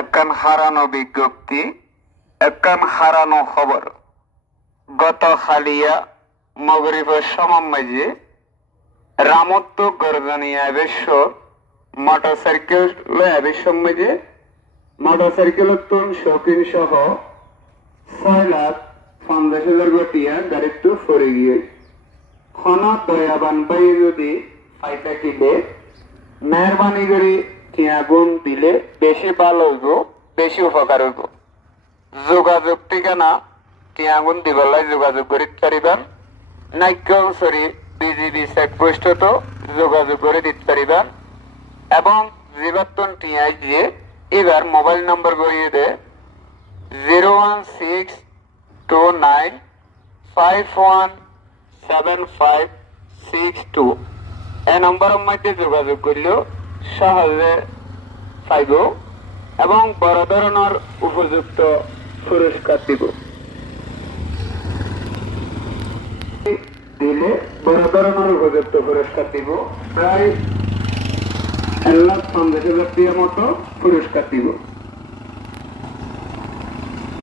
একখান হারানো বিজ্ঞপ্তি, একখান হারানো খবর। গত হালিয়া মগরিবের সমমাঝে রামত্ব গর্জনিয়া আবেশ্য মোটরসাইকেল আবেশ্যম মাঝে মোটরসাইকেল শৌখিন সহ 6,50,000 গটিয়া গাড়িটো ফরে গিয়ে খনা দয়াবান বাই যদি ফাইটা কিলে মেহরবানি করে টিয়াগুন দিলে বেশি ভালো হইব, বেশি উপকার হইব। যোগাযোগ ঠিকানা টিয়াগুন দিবলাই যোগাযোগ করে পারিবেন। নাইকলসরি বিজিবি চেকপোস্টতো যোগাযোগ করে দিতে পারিবেন এবং জীবাত্তন টিয়াই দিয়ে এবার মোবাইল নম্বর গড়িয়ে দে 01629517562 এই নম্বরের মধ্যে যোগাযোগ করলেও সহজে পাইব এবং বড় ধরনের উপযুক্ত পুরস্কার দিব। দিলে বড় ধরনের উপযুক্ত পুরস্কার দিব, প্রায় 1,50,000 মতো পুরস্কার দিব।